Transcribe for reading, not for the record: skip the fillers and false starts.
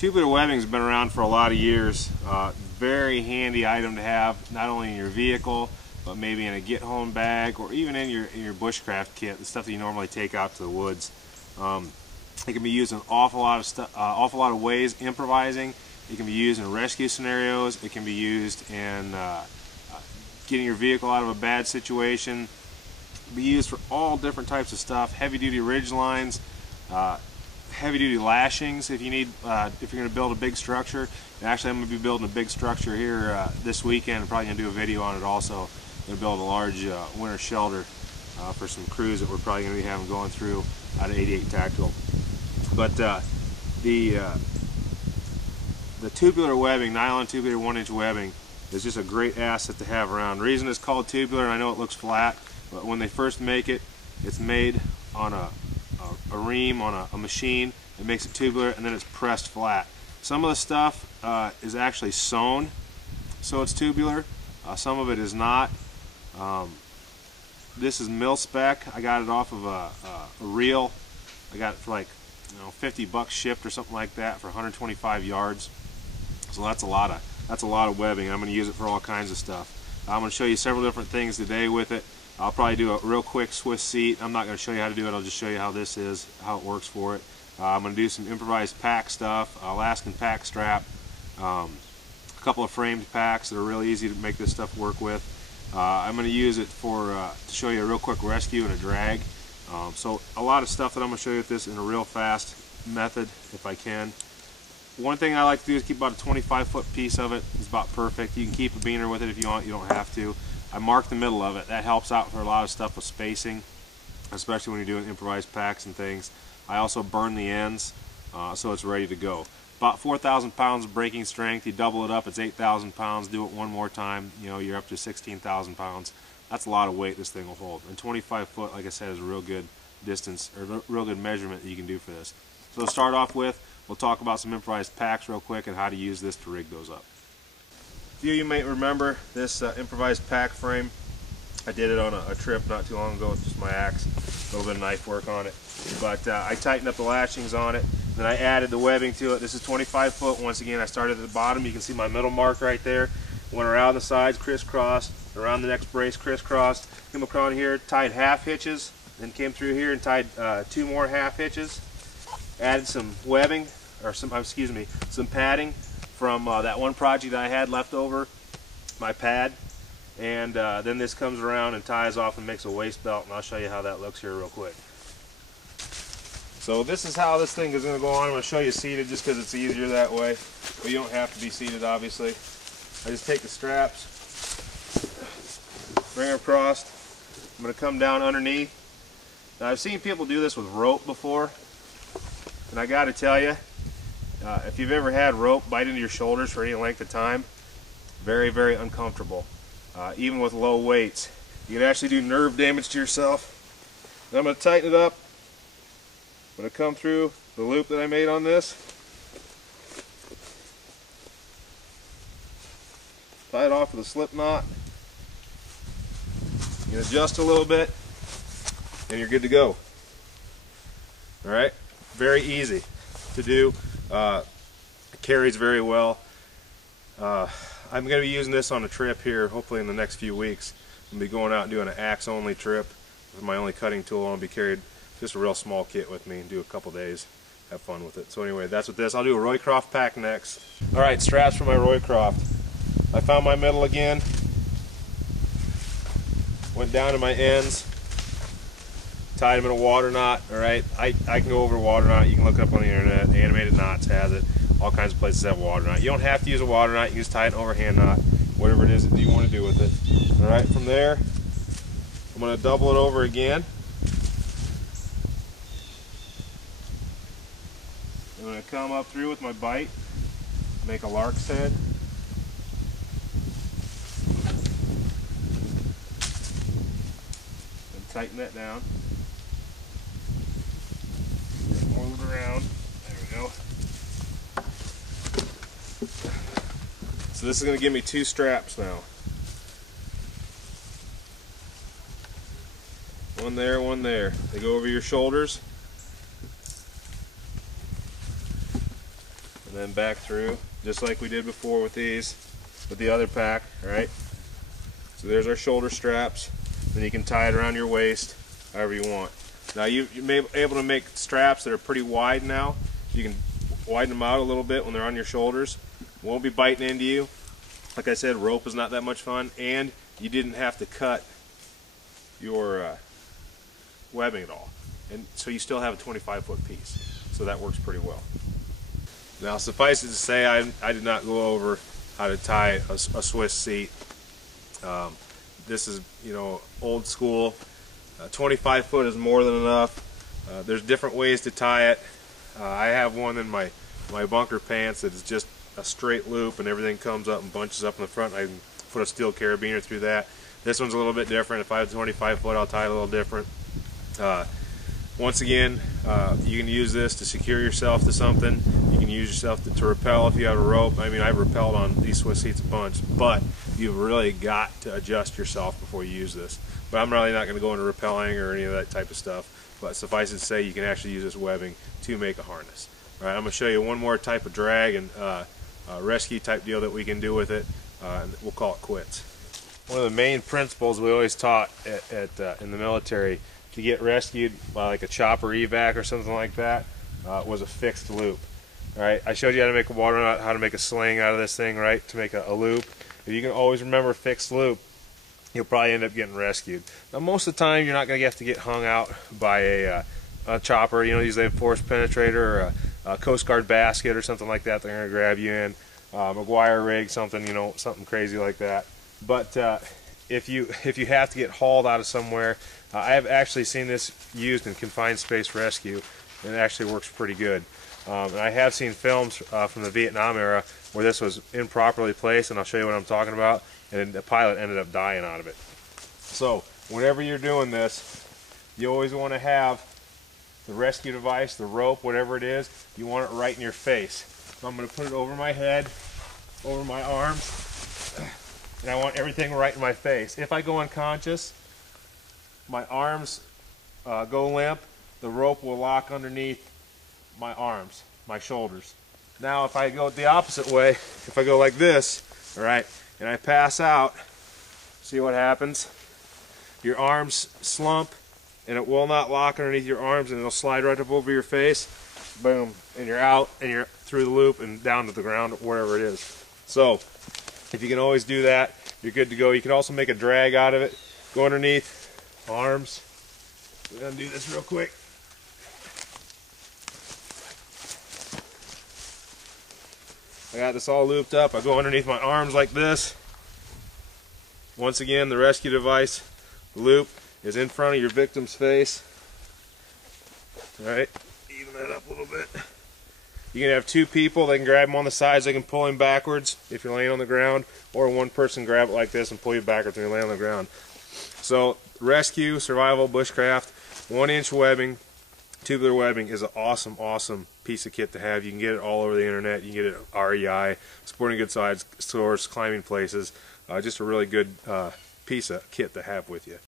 Tubular webbing has been around for a lot of years. Very handy item to have, not only in your vehicle, but maybe in a get-home bag, or even in your bushcraft kit, the stuff that you normally take out to the woods. It can be used in an awful lot of ways. Improvising. It can be used in rescue scenarios. It can be used in getting your vehicle out of a bad situation. It can be used for all different types of stuff. Heavy-duty ridge lines. Heavy-duty lashings if you need, if you're going to build a big structure. And actually, I'm going to be building a big structure here this weekend. I'm probably going to do a video on it also. I'm going to build a large winter shelter for some crews that we're probably going to be having going through out of 88 Tactical. But the tubular webbing, nylon tubular 1-inch webbing, is just a great asset to have around. The reason it's called tubular, and I know it looks flat, but when they first make it, it's made on a ream on a machine. It makes it tubular, and then it's pressed flat. Some of the stuff is actually sewn, so it's tubular. Some of it is not. This is mil spec. I got it off of a reel. I got it for like $50 shipped or something like that for 125 yards. So that's a lot of webbing. I'm going to use it for all kinds of stuff. I'm going to show you several different things today with it. I'll probably do a real quick Swiss seat. I'm not going to show you how to do it. I'll just show you how this is, how it works for it. I'm going to do some improvised pack stuff, Alaskan pack strap, a couple of framed packs that are really easy to make this stuff work with. I'm going to use it for to show you a real quick rescue and a drag. So a lot of stuff that I'm going to show you with this in a real fast method if I can. One thing I like to do is keep about a 25-foot piece of it. It's about perfect. You can keep a beaner with it if you want. You don't have to. I mark the middle of it. That helps out for a lot of stuff with spacing, especially when you're doing improvised packs and things. I also burn the ends so it's ready to go. About 4,000 pounds of braking strength. You double it up, it's 8,000 pounds. Do it one more time, you're up to 16,000 pounds. That's a lot of weight this thing will hold. And 25 foot, like I said, is a real good distance, or a real good measurement that you can do for this. So to start off with, we'll talk about some improvised packs real quick and how to use this to rig those up. A few of you may remember this improvised pack frame. I did it on a trip not too long ago with just my axe, a little bit of knife work on it. But I tightened up the lashings on it, then I added the webbing to it. This is 25 foot. Once again, I started at the bottom. You can see my middle mark right there. Went around the sides, crisscrossed, around the next brace, crisscrossed. Came across here, tied half hitches, then came through here and tied 2 more half hitches. Added some webbing, or some padding from that one project I had left over, my pad. And then this comes around and ties off and makes a waist belt, and I'll show you how that looks here real quick. So this is how this thing is going to go on. I'm going to show you seated just because it's easier that way, but you don't have to be seated obviously. I just take the straps, bring them across. I'm going to come down underneath. Now I've seen people do this with rope before, and I got to tell you, if you've ever had rope bite into your shoulders for any length of time, very, very uncomfortable. Even with low weights. You can actually do nerve damage to yourself. And I'm going to tighten it up. I'm going to come through the loop that I made on this. Tie it off with a slip knot. You can adjust a little bit, and you're good to go. Alright? Very easy to do. It carries very well. I'm going to be using this on a trip here, hopefully in the next few weeks. I'm going to be going out and doing an axe-only trip with my only cutting tool. I'll be carrying just a real small kit with me and do a couple days. Have fun with it. So anyway, that's what this. I'll do a Roycroft pack next. Alright, straps for my Roycroft. I found my middle again. Went down to my ends. Tied them in a water knot. Alright, I can go over a water knot. You can look it up on the internet. Animated Knots has it. All kinds of places have a water knot. You don't have to use a water knot. You can just tie an overhand knot, whatever it is that you want to do with it. All right, from there, I'm going to double it over again. I'm going to come up through with my bite, make a lark's head. And tighten that down. Move it around. There we go. So this is going to give me 2 straps now. One there, one there. They go over your shoulders. And then back through, just like we did before with these, with the other pack, right? So there's our shoulder straps. Then you can tie it around your waist, however you want. Now you may be able to make straps that are pretty wide now. You can widen them out a little bit when they're on your shoulders. Won't be biting into you. Like I said, rope is not that much fun, and you didn't have to cut your webbing at all. And so you still have a 25-foot piece. So that works pretty well. Now suffice it to say, I did not go over how to tie a Swiss seat. This is, you know, old school. 25 foot is more than enough. There's different ways to tie it. I have one in my bunker pants that is just a straight loop and everything comes up and bunches up in the front. I can put a steel carabiner through that. This one's a little bit different. If I have 25 foot, I'll tie it a little different. Once again, you can use this to secure yourself to something. You can use yourself to rappel if you have a rope. I mean, I've rappelled on these Swiss seats a bunch, but you've really got to adjust yourself before you use this. But I'm really not going to go into rappelling or any of that type of stuff. But suffice it to say, you can actually use this webbing to make a harness. All right, I'm going to show you one more type of drag and rescue type deal that we can do with it, and we'll call it quits. One of the main principles we always taught in the military to get rescued by like a chopper evac or something like that was a fixed loop. All right, I showed you how to make a water knot, how to make a sling out of this thing, right, to make a loop. If you can always remember fixed loop, you'll probably end up getting rescued. Now most of the time you're not going to have to get hung out by a chopper, you know, usually a force penetrator or a Coast Guard basket or something like that they're going to grab you in, McGuire rig, something, you know, something crazy like that. But if you have to get hauled out of somewhere, I have actually seen this used in confined space rescue, and it actually works pretty good. And I have seen films from the Vietnam era where this was improperly placed, and I'll show you what I'm talking about, and the pilot ended up dying out of it. So whenever you're doing this, you always want to have the rescue device, the rope, whatever it is, you want it right in your face. So I'm going to put it over my head, over my arms, and I want everything right in my face. If I go unconscious, my arms go limp, the rope will lock underneath my arms, my shoulders. Now if I go the opposite way, if I go like this, all right, and I pass out, see what happens? Your arms slump and it will not lock underneath your arms and it'll slide right up over your face, boom, and you're out and you're through the loop and down to the ground, wherever it is. So if you can always do that, you're good to go. You can also make a drag out of it. Go underneath, arms. We're going to do this real quick. I got this all looped up. I go underneath my arms like this. Once again, the rescue device, the loop, is in front of your victim's face. Alright, even that up a little bit. You can have two people, they can grab him on the sides, they can pull him backwards if you're laying on the ground, or one person grab it like this and pull you backwards when you're laying on the ground. So, rescue, survival, bushcraft, 1-inch webbing, tubular webbing is an awesome, awesome piece of kit to have. You can get it all over the internet. You can get it at REI, sporting goods stores, climbing places. Just a really good piece of kit to have with you.